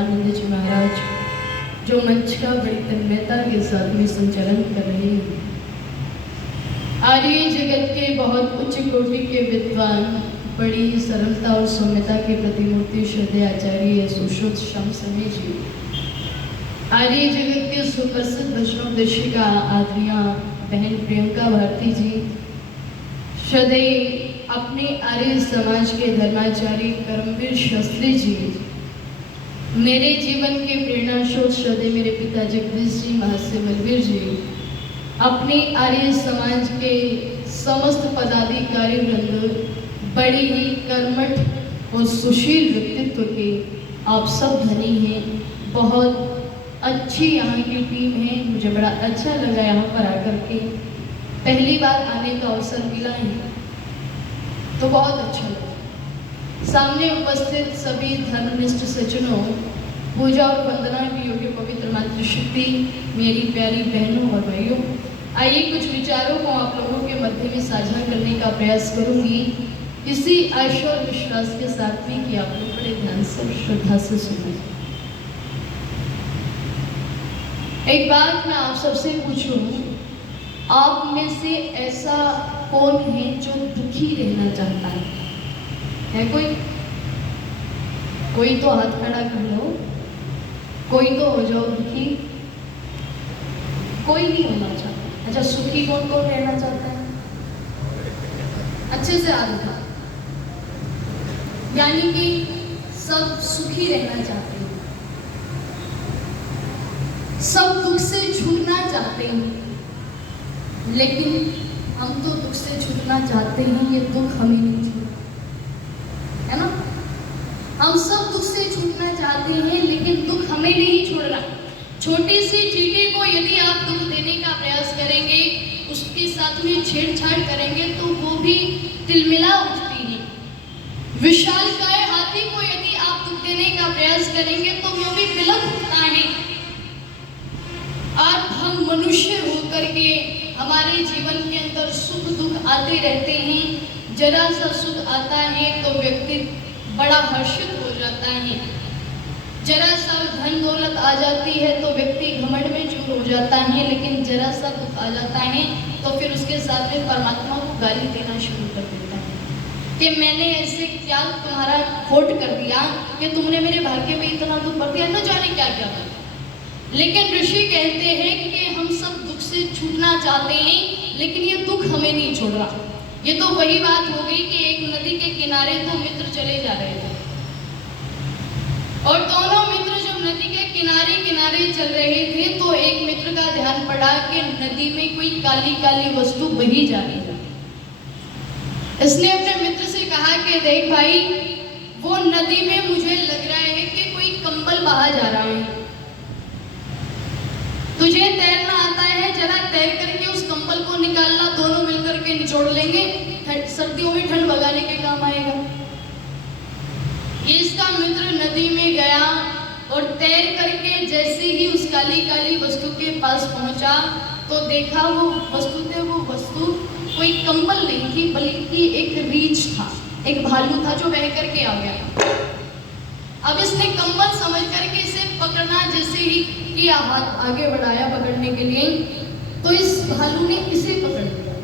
परमानंद जी महाराज जो मंच का बड़ी तन्मयता के साथ में संचालन कर रहे हैं। आर्य जगत के बहुत उच्च कोटि के विद्वान, बड़ी सरलता और सौम्यता के प्रतिमूर्ति श्रद्धेय आचार्य सुश्रुत श्याम समय जी, आर्य जगत के सुप्रसिद्ध वैष्णवदर्शिका आदरणीय बहन प्रियंका भारती जी, श्रद्धेय अपने आर्य समाज के धर्माचार्य कर्मवीर शास्त्री जी, मेरे जीवन के प्रेरणा स्रोत श्रद्धेय मेरे पिता जगदीश जी महाशय बलवीर जी, अपने आर्य समाज के समस्त पदाधिकारी वृंद, बड़ी ही कर्मठ और सुशील व्यक्तित्व के आप सब धनी हैं। बहुत अच्छी यहाँ की टीम है। मुझे बड़ा अच्छा लगा यहाँ पर आकर के, पहली बार आने का अवसर मिला है तो बहुत अच्छा लगा। सामने उपस्थित सभी धर्मनिष्ठ सज्जनों, पूजा और वंदना की योग्य पवित्र मातृशक्ति, मेरी प्यारी बहनों और भाइयों, आइए कुछ विचारों को आप लोगों के मध्य में साझा करने का प्रयास करूंगी, इसी आशा और विश्वास के साथ में कि आप लोग बड़े ध्यान से और श्रद्धा से सुनें। एक बात मैं आप सबसे पूछूं, आप में से ऐसा कौन है जो दुखी रहना चाहता है कोई? कोई तो हाथ खड़ा कर लो, कोई तो हो जाओ दुखी। कोई नहीं होना चाहता। अच्छा, सुखी कौन कौन रहना चाहता है? अच्छे से हाथ उठा। यानी कि सब सुखी रहना चाहते हैं, सब दुख से छूटना चाहते हैं, लेकिन हम तो दुख से छूटना चाहते हैं, ये दुख हमें नहीं छूटता, है ना? हम सब दुख से छूटना चाहते हैं, लेकिन दुख हमें नहीं छोड़ रहा। छोटी सी चींटी को यदि आप दुख देने का प्रयास करेंगे, उसके साथ में छेड़छाड़ करेंगे तो वो भी तिलमिला उठती है। विशालकाय हाथी को यदि आप दुख देने का प्रयास करेंगे तो वो भी बिलख उठता है। आज हम मनुष्य होकर के हमारे जीवन के अंदर सुख दुख आते रहते हैं। जरा सा सुख आता है तो व्यक्ति बड़ा हर्षित हो जाता है, जरा सा धन दौलत आ जाती है तो व्यक्ति घमंड में चूर हो जाता है, लेकिन जरा सा दुख आ जाता है तो फिर उसके साथ में परमात्मा को गाली देना शुरू कर देता है कि मैंने ऐसे क्या तुम्हारा खोट कर दिया कि तुमने मेरे भाग्य में इतना दुख भर दिया, न जाने क्या क्या कर। लेकिन ऋषि कहते हैं कि हम सब दुख से छूटना चाहते हैं, लेकिन ये दुख हमें नहीं छोड़ रहा। ये तो वही बात हो गई कि एक नदी के किनारे दो मित्र चले जा रहे थे और दोनों मित्र जब नदी के किनारे किनारे चल रहे थे तो एक मित्र का ध्यान पड़ा कि नदी में कोई काली काली वस्तु बही जा रही है। इसने अपने मित्र से कहा कि देख भाई, वो नदी में मुझे लग रहा है कि कोई कंबल बहा जा रहा है, तुझे तैरना आता है, जरा तैर करके उस कंबल को निकालना, दोनों मिलकर के निचोड़ लेंगे, सर्दियों में ठंड भगाने के काम आएगा। इसका मित्र नदी में गया और तैर करके जैसे ही उस काली काली वस्तु के पास पहुंचा तो देखा वो वस्तु कोई कंबल नहीं थी, बल्कि एक रीछ था, एक भालू था जो बह करके आ गया। अब इसने कंबल समझ करके इसे पकड़ना जैसे ही किया, हाथ आगे बढ़ाया पकड़ने के लिए, तो इस भालू ने इसे पकड़ लिया।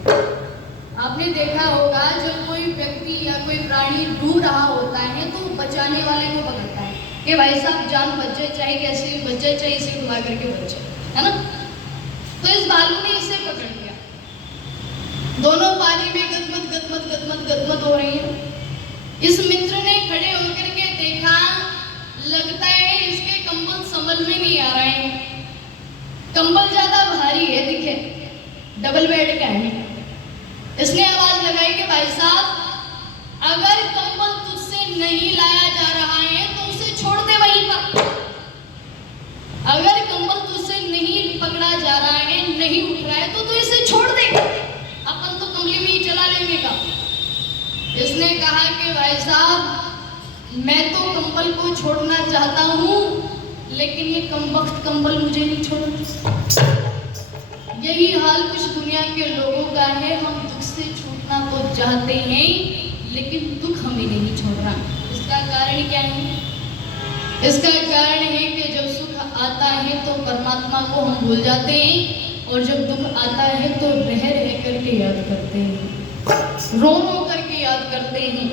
आपने देखा होगा जब कोई व्यक्ति या कोई प्राणी डूब रहा होता है तो बचाने वाले को पकड़ता है कि भाई साहब जान बच जाए, चाहे कैसे भी बच जाए, चाहे इसे डुबा करके बच जाए, है ना? तो इस भालू ने इसे पकड़ लिया। दोनों पानी में गदमद हो रही है। इस मित्र ने खड़े होकर के देखा, लगता है इसके कंबल संभल में नहीं आ रहे हैं, कंबल ज्यादा भारी है, दिखे डबल बेड का है। इसने आवाज लगाई कि भाई साहब, अगर कंबल तुझसे नहीं लाया जा रहा है तो उसे छोड़ दे वहीं पर। अगर कंबल तुझसे नहीं पकड़ा जा रहा है, नहीं उठ रहा है तो तू इसे छोड़ दे, अपन तो कमली में ही चला लेंगे का। इसने कहा कि भाई साहब, मैं तो कंबल को छोड़ना चाहता हूँ, लेकिन ये कमबख्त कंबल मुझे नहीं छोड़ता। यही हाल कुछ दुनिया के लोगों का है। हम दुख से छूटना तो चाहते हैं, लेकिन दुख हमें नहीं छोड़ रहा। इसका कारण क्या है? इसका कारण है कि जब सुख आता है तो परमात्मा को हम भूल जाते हैं, और जब दुख आता है तो रह रह करके याद करते हैं, रो रो करके याद करते हैं।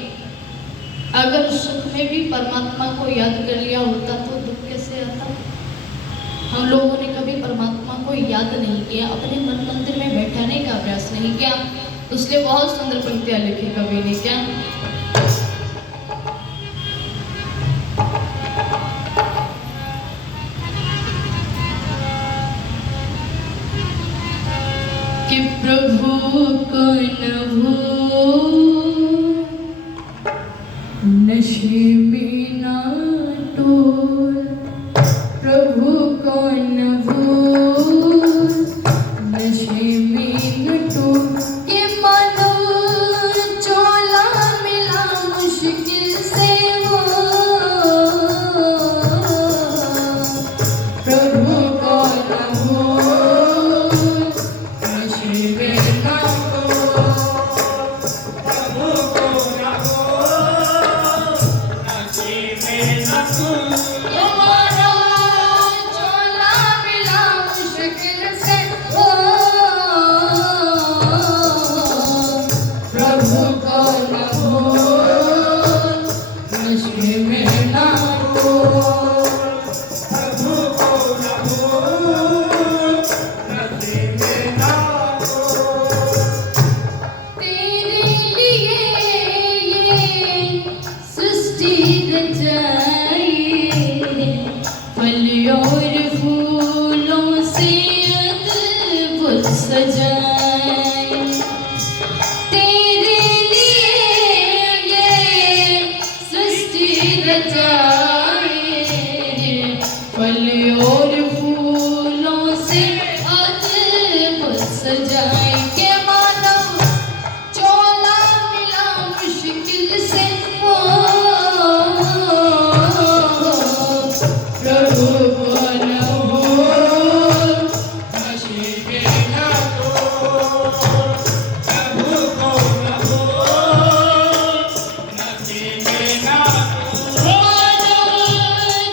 अगर सुख में भी परमात्मा को याद कर लिया होता तो दुख कैसे आता? हम लोगों ने कभी परमात्मा को याद नहीं किया, अपने मन मंदिर में बैठाने का प्रयास नहीं किया, इसलिए बहुत सुंदर पंक्तियां लिखी कवि ने। क्या कि प्रभु को न भूल, नशे में ना टोल, प्रभु को न भूल, नशे में न टोल, के मानो चोला मिला मुश्किल से वो, प्रभु को न भूल, नशे में न टोल, प्रभु को न भूल, नशे में न टोल, के मानो चोला मिला मुश्किल से वो, प्रभु को न भूल, नशे में न टोल, प्रभु को न भूल, नशे में न टोल। तेरे लिए ये सृष्टि रचाई, फल और फूलों से अद्भुत सजाई, तेरे लिए ये सृष्टि रचाई, फल और फूलों से अद्भुत सजाई, के मानो चोला मिला मुश्किल से वो, प्रभु को न भूल, नशे में न टोल, प्रभु को न भूल, नशे में न टोल, मानो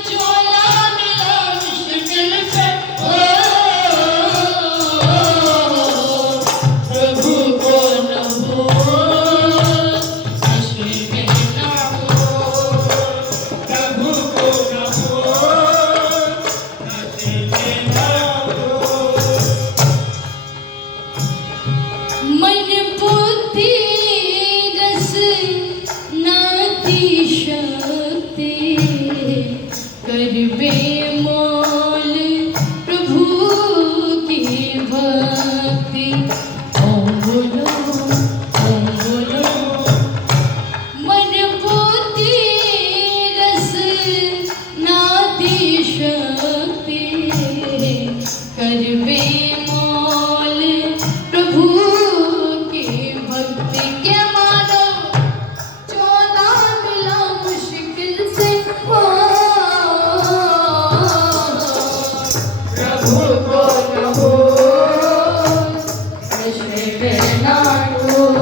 चोला मिला मुश्किल से वो, प्रभु को न भूल, नशे में न टोल, प्रभु को न भूल, नशे में न टोल। मन बुद्धि रस नाती शक्ति, कर बेमोल प्रभु की भक्ति, ओम बोलो, ओम बोलो, मन बुद्धि रस नाती शक्ति, कर बेमोल प्रभु की भक्ति, के मानो चोला मिला मुश्किल से वो, प्रभु को न भूल, नशे में न टोल,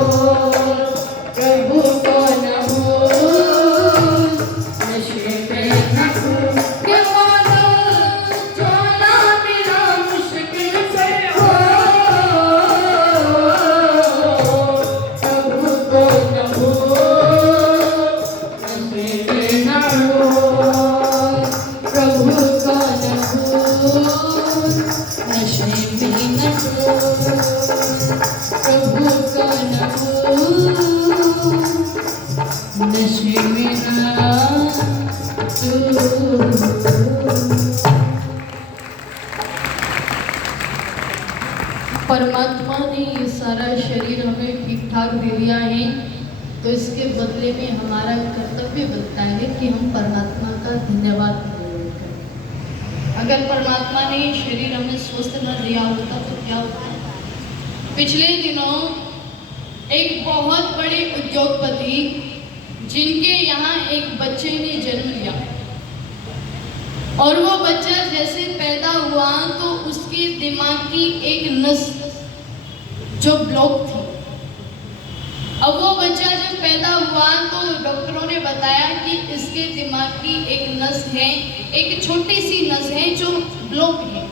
प्रभु को न भूल, नशे में न टोल, के मानो चोला मिला मुश्किल से वो, प्रभु को न भूल, नशे में न टोल, प्रभु को न भूल, नशे में न टोल, प्रभु को न भूल, नशे में न टोल। परमात्मा ने ये सारा शरीर हमें ठीक ठाक दे दिया है, तो इसके बदले में हमारा कर्तव्य बनता है कि हम परमात्मा का धन्यवाद करें। अगर परमात्मा ने ये शरीर हमें स्वस्थ न दिया होता तो क्या होता? पिछले दिनों एक बहुत बड़े उद्योगपति जिनके यहाँ एक बच्चे ने जन्म लिया, और वो बच्चा जैसे पैदा हुआ तो उसके दिमाग की एक नस जो ब्लॉक थी अब वो बच्चा जब पैदा हुआ तो डॉक्टरों ने बताया कि इसके दिमाग की एक नस है, एक छोटी सी नस है जो ब्लॉक है।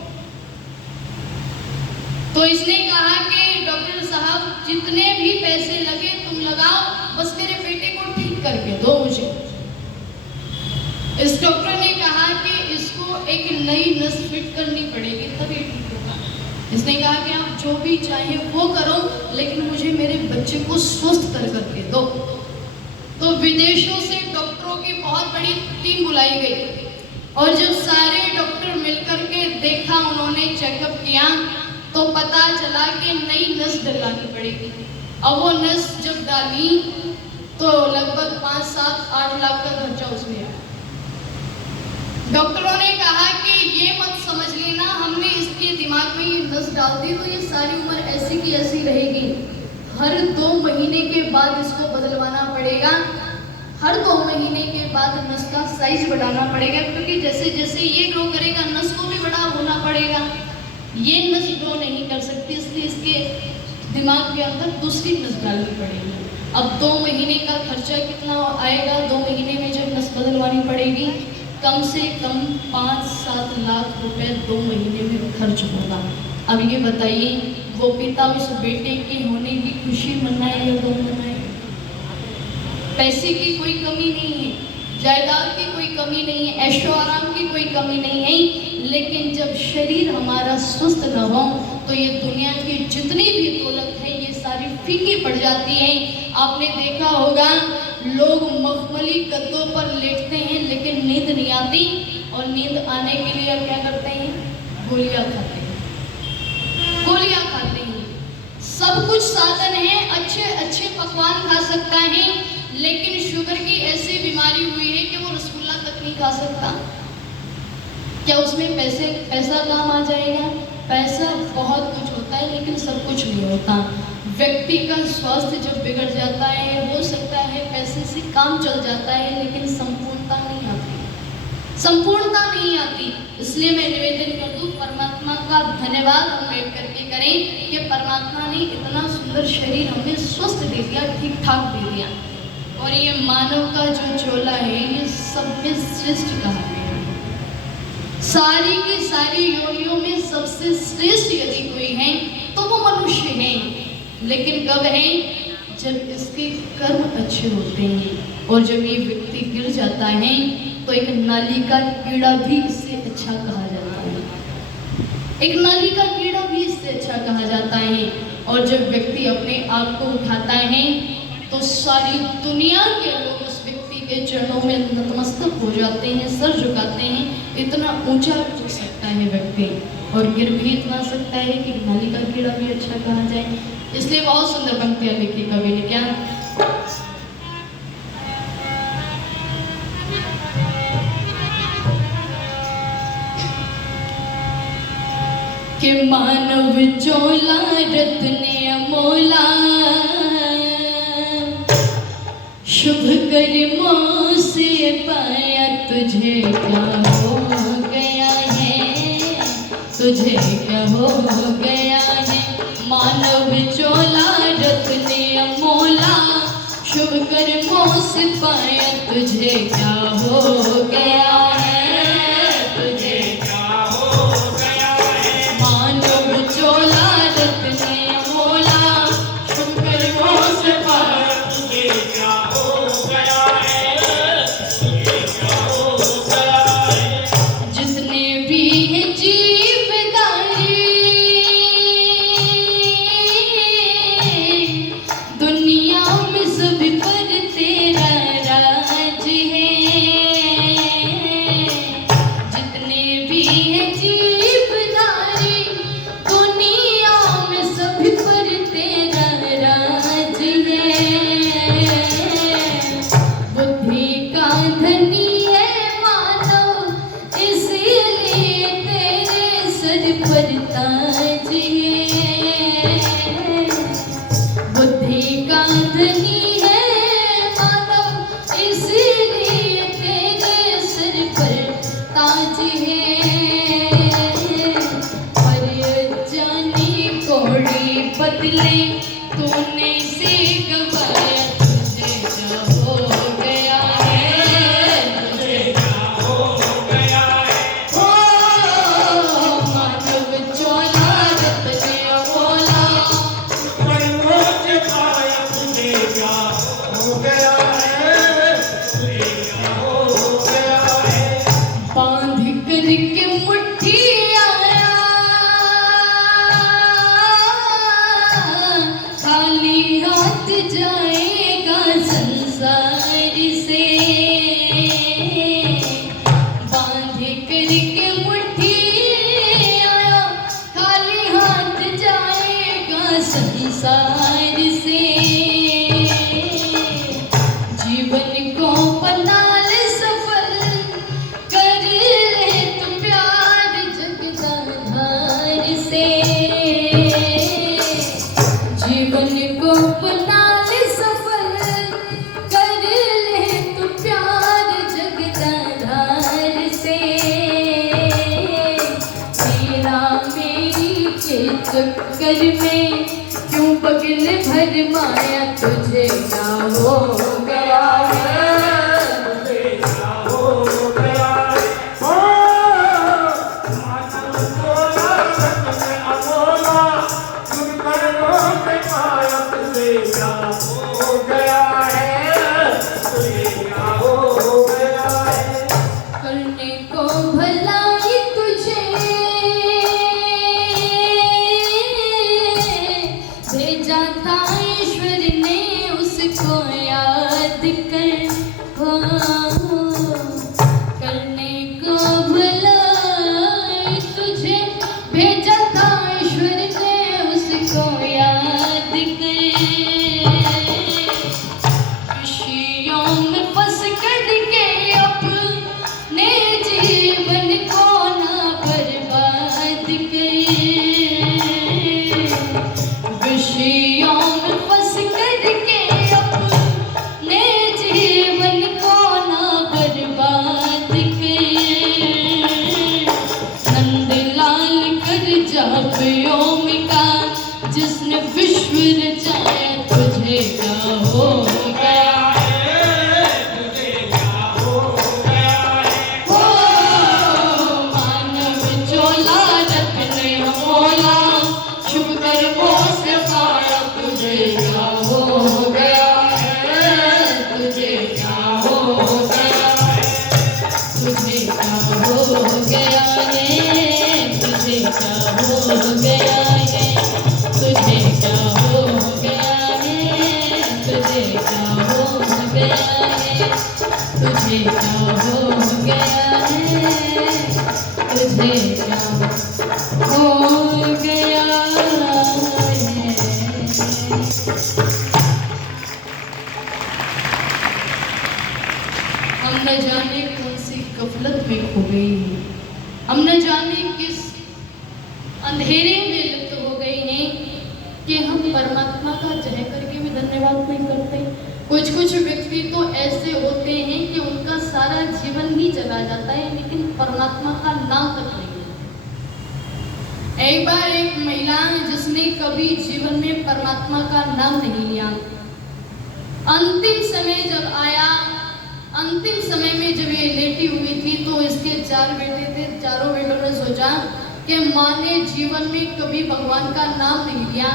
तो इसने कहा कि डॉक्टर साहब जितने भी पैसे लगे तुम लगाओ, बस मेरे बेटे को ठीक करके दो मुझे। इस डॉक्टर ने कहा कि इसको एक नई नस फिट करनी पड़ेगी तभी ठीक होगा। इसने कहा कि आप जो भी चाहिए वो करो, लेकिन मुझे मेरे बच्चे को स्वस्थ करके दो। तो विदेशों से डॉक्टरों की बहुत बड़ी टीम बुलाई गई और जब सारे डॉक्टर मिलकर के देखा, उन्होंने चेकअप किया तो पता चला कि नई नस डलानी पड़ेगी। अब वो नस जब डाली तो लगभग 5, 7, 8 लाख का खर्चा उसमें आया। डॉक्टरों ने कहा कि ये मत समझ लेना हमने इसके दिमाग में ये नस डाल दी तो ये सारी उम्र ऐसी की ऐसी रहेगी। हर 2 महीने के बाद इसको बदलवाना पड़ेगा, हर 2 महीने के बाद नस का साइज बढ़ाना पड़ेगा, क्योंकि जैसे जैसे ये ग्रो करेगा नस को भी बड़ा होना पड़ेगा। ये नस ग्रो नहीं कर सकती, इसलिए इसके दिमाग के अंदर दूसरी नस डालनी पड़ेगी। अब 2 महीने का खर्चा कितना आएगा? 2 महीने में जब नस बदलवानी पड़ेगी कम से कम 5-7 लाख रुपए 2 महीने में खर्च होगा। अब ये बताइए वो पिता उस बेटे के होने की खुशी मनाए या गम मनाए? पैसे की कोई कमी नहीं है, जायदाद की कोई कमी नहीं है, ऐशो आराम की कोई कमी नहीं है, लेकिन जब शरीर हमारा स्वस्थ न हो तो ये दुनिया की जितनी भी दौलत है ये सारी फीकी पड़ जाती है। आपने देखा होगा लोग मखमली गद्दों पर लेटते हैं लेकिन नींद नहीं आती, और नींद आने के लिए क्या करते हैं? गोलियां खाते हैं, गोलियां खाते हैं। सब कुछ साधन है, अच्छे अच्छे पकवान खा सकता है, लेकिन शुगर की ऐसी बीमारी हुई है कि वो रसगुल्ला तक नहीं खा सकता। क्या उसमें पैसा काम आ जाएगा? पैसा बहुत कुछ होता है लेकिन सब कुछ नहीं होता। व्यक्ति का स्वास्थ्य जब बिगड़ जाता है, हो सकता है पैसे से काम चल जाता है लेकिन संपूर्णता नहीं आती, संपूर्णता नहीं आती। इसलिए मैं निवेदन कर दूं परमात्मा का धन्यवाद हम बैठ करके करें कि परमात्मा ने इतना सुंदर शरीर हमें स्वस्थ दे दिया, ठीक ठाक दे दिया। और ये मानव का जो चोला है ये सब में श्रेष्ठ कहा गया है। सारी की सारी योनियों में सबसे श्रेष्ठ यदि कोई है तो वो मनुष्य है, लेकिन कब है? जब इसके कर्म अच्छे होते हैं। और जब ये व्यक्ति गिर जाता है तो एक नाली का कीड़ा भी इससे अच्छा कहा जाता है, एक नाली का कीड़ा भी इससे अच्छा कहा जाता है। और जब व्यक्ति अपने आप को उठाता है तो सारी दुनिया के लोग उस व्यक्ति के चरणों में नतमस्तक हो जाते हैं, सर झुकाते हैं। इतना ऊंचा उठ सकता है व्यक्ति और गिर भी इतना सकता है कि नाली का कीड़ा भी अच्छा कहा जाए। इसलिए बहुत सुंदर पंक्तियां लिखी कवि ने। क्या कि मानव चोला रत्न अमोला, शुभ कर्मों से पाया तुझे क्या हो गया है, तुझे क्या हो गया है। मानव चोला रत्न अमोला, शुभ कर्मों से पाया तुझे क्या हो गया है, तुझे क्या हो गया है। मानव चोला रत्न अमोला, शुभ कर्मों से पाया तुझे क्या हो गया है, तुझे क्या हो गया है। जितने भी हैं जीवदारी दुनिया में सभी पर तेरा राज है। जितने भी हैं जीवदारी दुनिया में सभी पर तेरा राज है। बुद्धि का धनी है मानव, इसीलिए तेरे सर पर ताज है। बुद्धि का धनी है मानव, इसीलिए तेरे सर पर ताज है। पर जानी कोड़ी बदले तूने से गवाई करके मुट्ठी आया, खाली हाथ जाएगा संसार से। बांध करके मुट्ठी आया, खाली हाथ जाएगा संसार से। जीवन को बना ले सफल, कर ले तू प्यार जगदाधार से। जीवन को बना ले सफल, कर ले तू प्यार जगदाधार से। तेरा मेरी के चक्कर में क्यों पगल भर माया, तुझे क्या हो गया है, तुझे क्या हो गया है? ओ मातम बोला सच में अबोला, सुन कर रोक पाया, तुझे क्या हो गया है, तुझे क्या हो गया है? करने को भलाई तुझे भेजा था ईश्वर ने, उसको याद कर। करने को भलाई तुझे भेजा था ईश्वर ने, उसको याद कर। खुशियों में फंस करके अपने जीवन को ना बर्बाद कर। खुशियों में फंस करके अपने जीवन को ना बर्बाद कर। नंदलाल कर जाप ओम का, जिसने विश्व रचाया, तुझे क्या हो गया है, तुझे क्या हो गया है? हो मानव चोला रत्न मोला, शुभ कर्मों से पाया, तुझे क्या हो गया है, तुझे क्या हो गया है, तुझे क्या हो गया है, तुझे क्या हो गया है, तुझे क्या हो गया है, तुझे क्या हो गया है, तुझे क्या हो गया है, तुझे क्या हो गया है। हम न जाने कौन सी गफलत में खो गई हैं, हम न जाने किस अंधेरे में लिप्त हो गए हैं कि हम परमात्मा का चाह करके भी धन्यवाद नहीं करते। कुछ व्यक्ति तो ऐसे होते हैं कि उनका सारा जीवन ही चला जाता है, लेकिन परमात्मा का नाम तक नहीं लेते। एक बार एक महिला जिसने कभी जीवन में परमात्मा का नाम नहीं लिया, अंतिम समय जब आया, अंतिम समय में जब ये लेटी हुई थी, तो इसके 4 बेटे थे। चारों बेटों ने सोचा कि माँ ने जीवन में कभी भगवान का नाम नहीं लिया,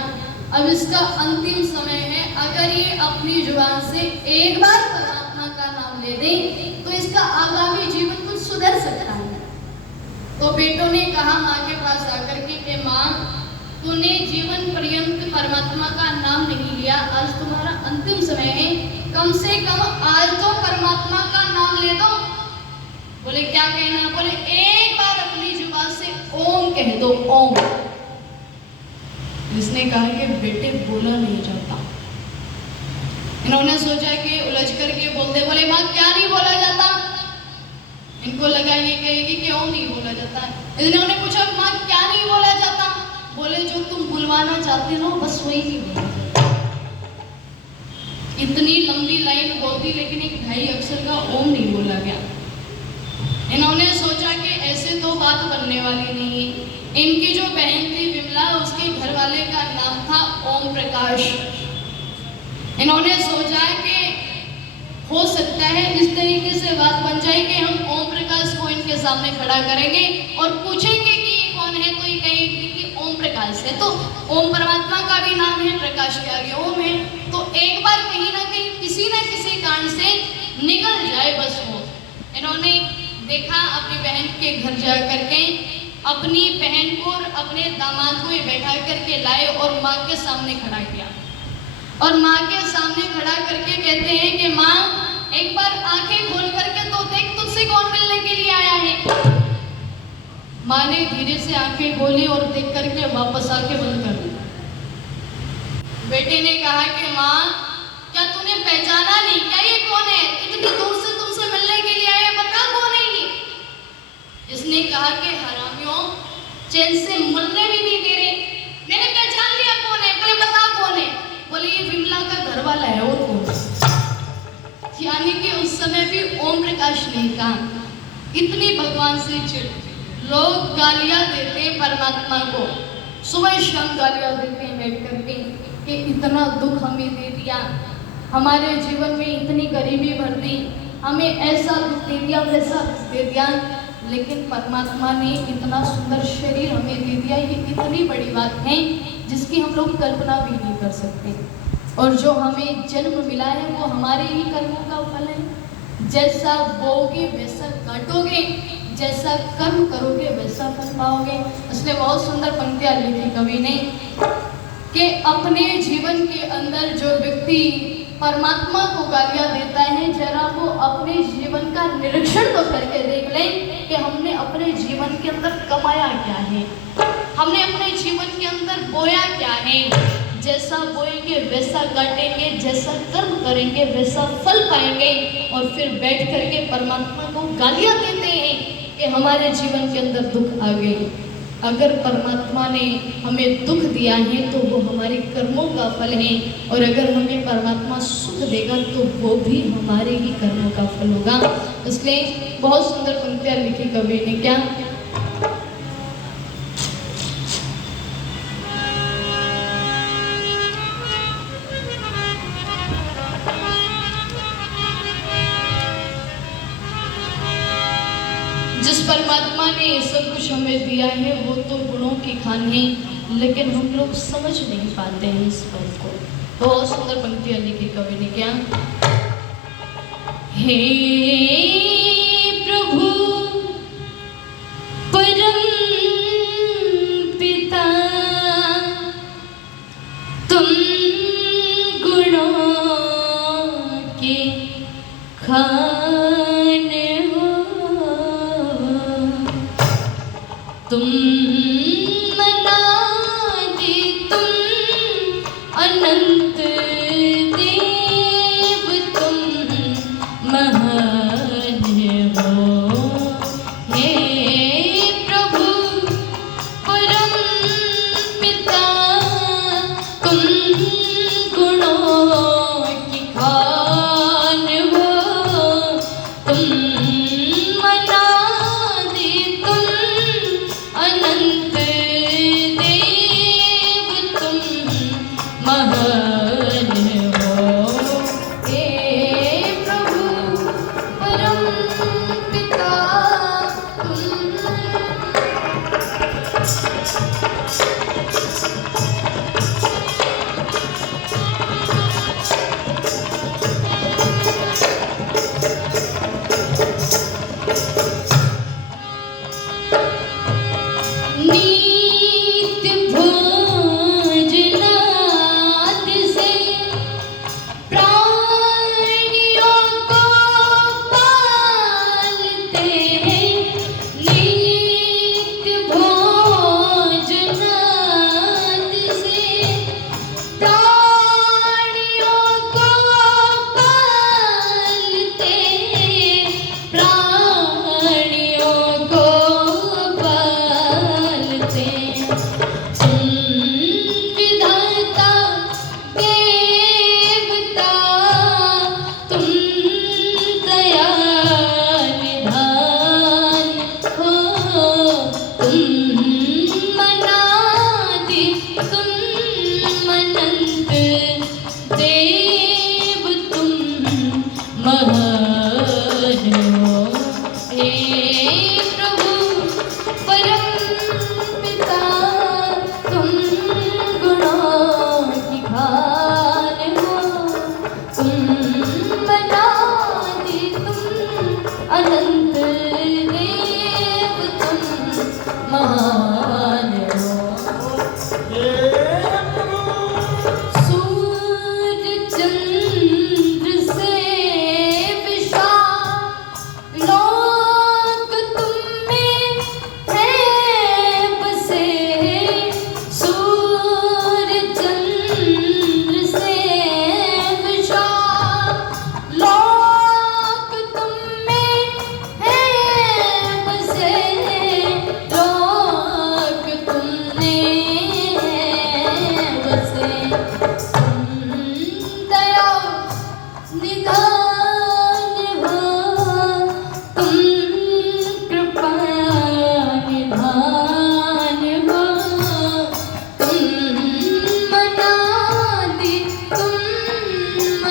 अब इसका अंतिम समय है, अगर ये अपनी जुबान से एक बार परमात्मा का नाम ले दे तो इसका आगामी जीवन कुछ सुधर सकता है। तो बेटों ने कहा माँ के पास आकर के माँ, तूने जीवन पर्यंत परमात्मा का नाम नहीं लिया, आज तुम्हारा अंतिम समय है, कम से कम आज तो परमात्मा का नाम ले दो। बोले क्या कहना? बोले एक बार अपनी जुबान से ओम कह दो, ओम। इसने कहा कि बेटे बोला नहीं जाता। इन्होंने सोचा कि उलझ करके बोलते, बोले माँ क्या नहीं बोला जाता? इनको लगा ये कहेगी कि ओम नहीं बोला जाता। इन्होंने पूछा माँ क्या नहीं बोला जाता? बोले जो तुम बुलवाना चाहते हो बस वही नहीं बोला जाता। इतनी लंबी लाइन बोल दी, लेकिन एक 2.5 अक्षर का ओम नहीं बोला गया। इन्होंने सोचा कि ऐसे तो बात बनने वाली नहीं है। इनकी जो बहन थी विमला, उसके घर वाले का नाम था ओम प्रकाश। इन्होंने सोचा कि हो सकता है इस तरीके से बात बन जाए कि हम ओम प्रकाश को इनके सामने खड़ा करेंगे और पूछेंगे कि ये कौन है, तो ये कहेगी कि ओम प्रकाश है। तो ओम परमात्मा का भी नाम है, प्रकाश के आगे ओम है, तो एक बार कहीं ना कहीं किसी न किसी कारण से निकल जाए बस वो। इन्होंने देखा अपनी बहन के घर जा करके अपनी बहन को और अपने दामाद को ही बैठा करके लाए और माँ के सामने खड़ा किया और माँ के सामने खड़ा करके कहते हैं कि माँ एक बार आंखें खोल करके तो देख तुझसे कौन मिलने के लिए आया है। माँ ने धीरे से आंखें खोली और देख करके वापस आके बंद कर दी। बेटे ने कहा कि माँ क्या तूने पहचाना नहीं क्या, ये कौन है, इतनी दूर से तुमसे मिलने के लिए आया, बता कौन है ये। इसने कहा कि हरामियों चैन से मिलने भी नहीं दे रहे, मैंने पहचान लिया कौन है। बोले बता कौन है। बोले ये विमला का घर वाला है। और कौन? यानी कि उस समय भी ओम प्रकाश नहीं कहा, इतनी भगवान से चिढ़। लोग गालियां देते हैं परमात्मा को, सुबह शाम गालियां देते हैं बैठ करके कि इतना दुख हमें दे दिया, हमारे जीवन में इतनी गरीबी भर दी, हमें ऐसा दुख दे दिया वैसा दुख दे दिया। लेकिन परमात्मा ने इतना सुंदर शरीर हमें दे दिया, ये इतनी बड़ी बात है जिसकी हम लोग कल्पना भी नहीं कर सकते। और जो हमें जन्म मिला है वो हमारे ही कर्मों का फल है। जैसा बोओगे वैसा काटोगे, जैसा कर्म करोगे वैसा फल पाओगे। इसलिए बहुत सुंदर पंक्तियां लिखी कवि ने कि अपने जीवन के अंदर जो व्यक्ति परमात्मा को गालियां देता है, जरा वो अपने जीवन का निरीक्षण तो करके देख लें कि हमने अपने जीवन के अंदर कमाया क्या है, हमने अपने जीवन के अंदर बोया क्या है। जैसा बोएंगे वैसा काटेंगे, जैसा कर्म करेंगे वैसा फल पाएंगे। और फिर बैठ करके परमात्मा को गालियां देते हैं कि हमारे जीवन के अंदर दुख आ गए। अगर परमात्मा ने हमें दुख दिया है तो वो हमारे कर्मों का फल है, और अगर हमें परमात्मा सुख देगा तो वो भी हमारे ही कर्मों का फल होगा। इसलिए बहुत सुंदर पंक्तियां लिखी कवि ने क्या, जिस परमात्मा ने सब कुछ हमें दिया है वो तो गुणों की खान है, लेकिन हम लोग समझ नहीं पाते हैं इस बात को। बहुत सुंदर पंक्तियां लिखी कवि ने क्या, हे प्रभु परम पिता तुम गुणों के खान हो, तुम अनादि तुम अनंत देव तुम महान हो। हे प्रभु परम पिता तुम गुणों की खान हो, तुम अनादि तुम अनंत देव तुम महान महान हो। सूर्य चंद्र से विशाल लोक तुम में है बसे। सूर्य चंद्र से विशाल लोक तुम में है बसे। लोक तुमने है बसे। दया निधान हो तुम, कृपा निधान हो तुम। मनादि तुम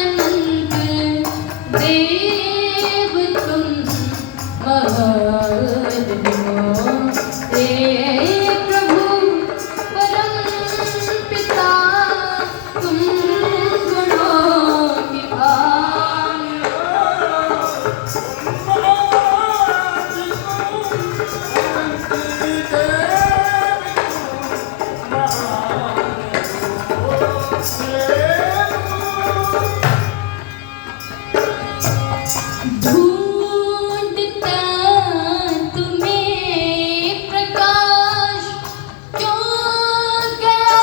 अनंत देव तुम महान हो। हे प्रभु परम पिता तुम गुणों निधान ढूंढता तुम्हें प्रकाश क्यों गया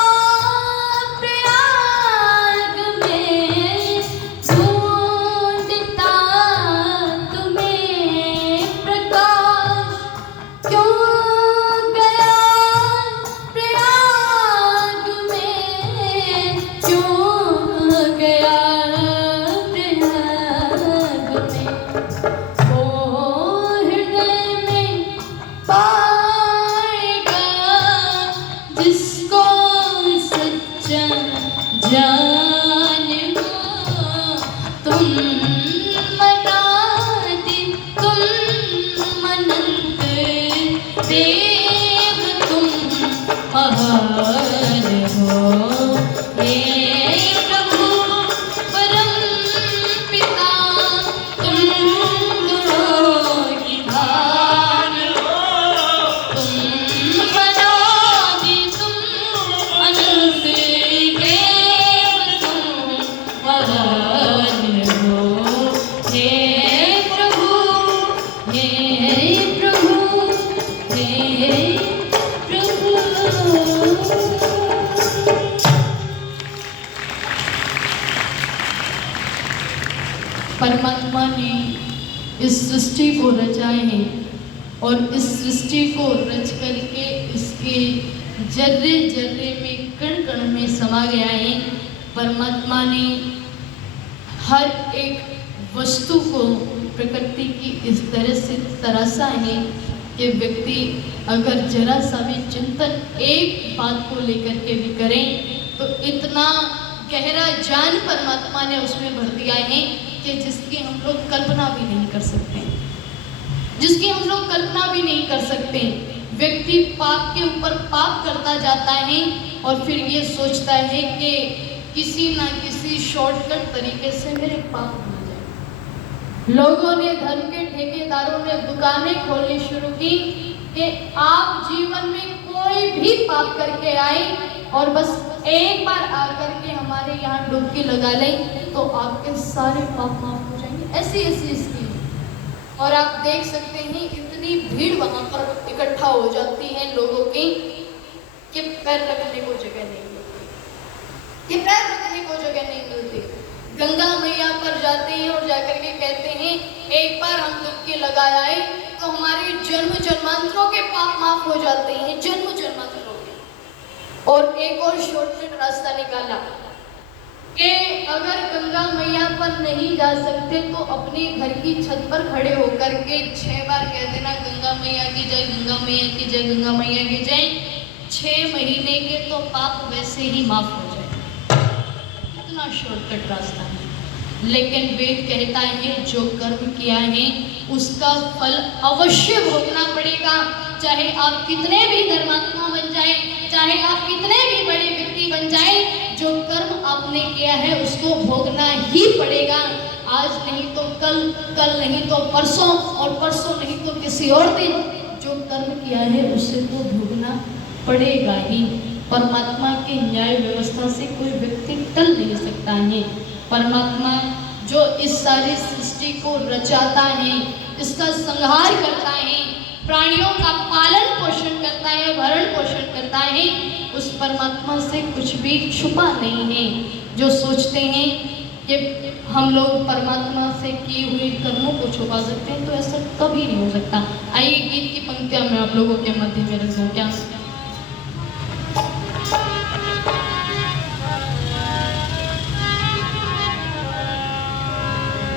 प्रयाग में। ढूंढता तुम्हें प्रकाश क्यों गया प्रयाग में। क्यों गया प्रयाग में। ओ हृदय में पाएगा जिसको सच्चा ज्ञान हो। तुम मनादि तुम अनंत देव तुम महान हो। हे प्रभु परम पिता तुम गुणों निधान हो तुम। मनादि तुम अनंत देव तुम महान हो। हे प्रभु हे प्रभु हे प्रभु। परमात्मा ने इस सृष्टि को रचा है और इस सृष्टि को रच करके इसके जर्रे जर्रे में कण कण में समा गया है। परमात्मा ने हर एक वस्तु को प्रकृति की इस तरह से तरासा है कि व्यक्ति अगर जरा सा भी चिंतन एक बात को लेकर के भी करें तो इतना गहरा ज्ञान परमात्मा ने उसमें भर दिया है कि जिसकी हम लोग कल्पना भी नहीं कर सकते। जिसकी हम लोग कल्पना भी नहीं कर सकते। व्यक्ति पाप के ऊपर पाप करता जाता है और फिर ये सोचता है कि किसी ना किसी शॉर्टकट तरीके से मेरे पाप हो जाए। लोगों ने, धर्म के ठेकेदारों ने दुकानें खोलनी शुरू की कि आप जीवन में कोई भी पाप करके आए और बस एक बार आकर के हमारे यहाँ डुबकी लगा लें तो आपके सारे पाप माफ हो जाएंगे। ऐसी ऐसी स्कीम। और आप देख सकते हैं इतनी भीड़ वहाँ पर इकट्ठा हो जाती है लोगों की कि पैर रखने को जगह नहीं मिलती। ये पैर रखने को जगह नहीं मिलती। गंगा मैया पर जाते हैं और जाकर के कहते हैं एक बार हम डुबकी लगा आए तो हमारे जन्म जन्मांतरों के पाप माफ हो जाते हैं। जन्म जन्मांतरों के। और एक और शॉर्टकट रास्ता निकाला कि अगर गंगा मैया पर नहीं जा सकते तो अपने घर की छत पर खड़े होकर के 6 बार कह देना गंगा मैया की जय, गंगा मैया की जय, गंगा मैया की जय। 6 महीने के तो पाप वैसे ही माफ हो जाए। इतना शॉर्टकट रास्ता है। लेकिन वेद कहता है जो कर्म किया है उसका फल अवश्य भोगना पड़ेगा। चाहे आप कितने भी धर्मात्मा बन जाए, चाहे आप कितने भी बड़े व्यक्ति बन जाए, जो कर्म आपने किया है उसको भोगना ही पड़ेगा। आज नहीं तो कल, कल नहीं तो परसों और परसों नहीं तो किसी और दिन जो कर्म किया है उसे तो भोगना पड़ेगा ही। परमात्मा की न्याय व्यवस्था से कोई व्यक्ति टल नहीं सकता है। परमात्मा जो इस सारी सृष्टि को रचाता है, इसका संहार करता है, प्राणियों का पालन पोषण करता है, भरण पोषण करता है, उस परमात्मा से कुछ भी छुपा नहीं है। जो सोचते हैं कि हम लोग परमात्मा से किए हुए कर्मों को छुपा सकते हैं, तो ऐसा कभी नहीं हो सकता। आइए गीत की पंक्तियां मैं आप लोगों के मध्य में रख दूं क्या?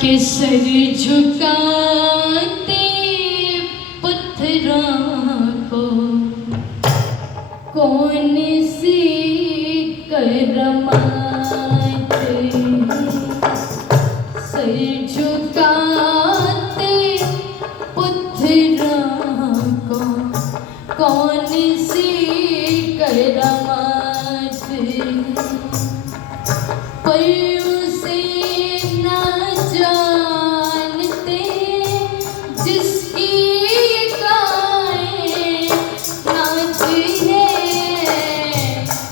कि सर झुकाते पत्थरों को कौन सी करमाते, सर झुकाते पत्थरों को कौन सी करमाते, पर उसे ना जानते जिसकी गाएं नाच है।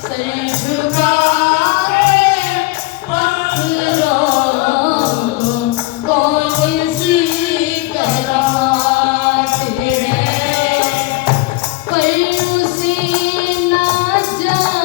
सर झुकाते पत्थरों को कौन सी कराते हैं, पर उसे ना जान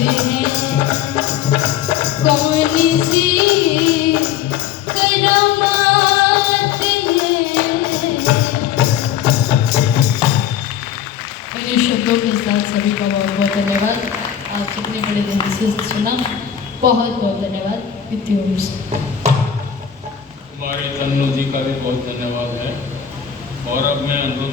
हैं कौन सी करामात है। मेरे शब्दों के साथ सभी का बहुत बहुत धन्यवाद। आप सबने बड़े दिन से सुना, बहुत बहुत धन्यवाद। विद्युत हमारे तन्नू जी का भी बहुत धन्यवाद है। और अब मैं अनुरोध